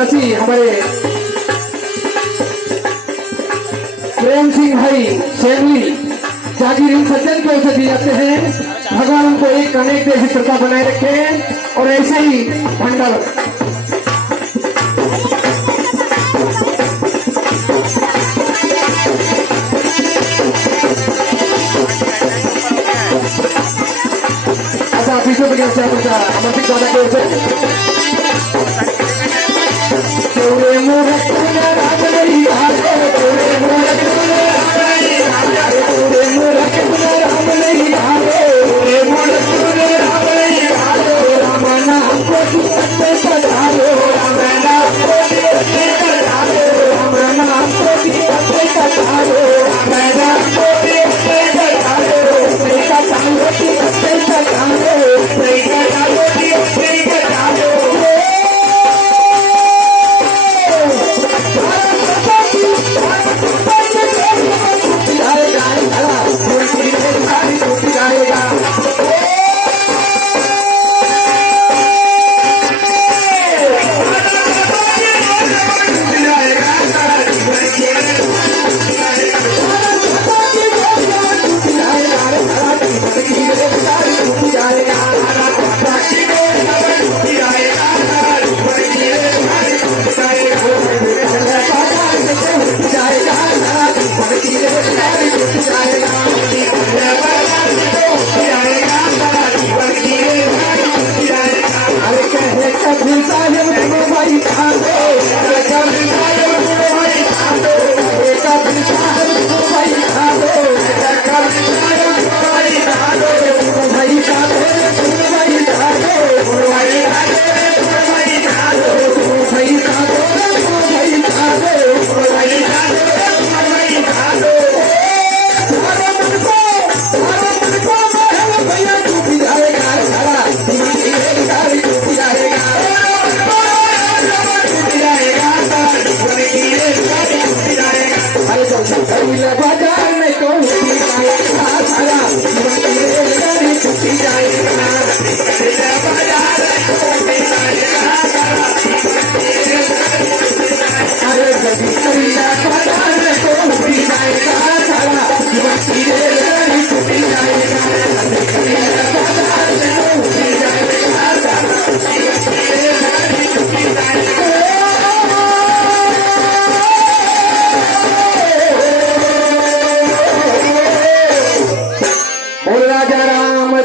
राशि हमारे प्रेम सिंह भाई शेरली जागीर इन सज्जन की ओर से दिए जाते हैं। भगवान उनको एक अनेक जैसी श्रद्धा बनाए रखे और ऐसे ही भंडार अच्छा पीछे बगैर से अमर सिंह दादा की ओर से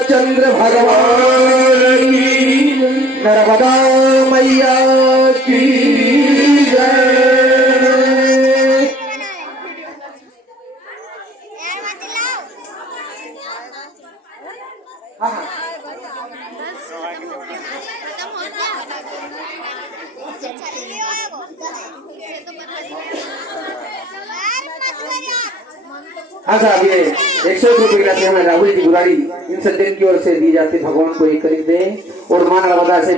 चंद्र भगवान की नर्मदा मैया की जय। हाँ साहब ये 101 रुपए की राशि हमें राहुल जी बुराड़ी इन सज्जन की ओर से दी जाती। भगवान को एक खरीद दें और मां नर्मदा से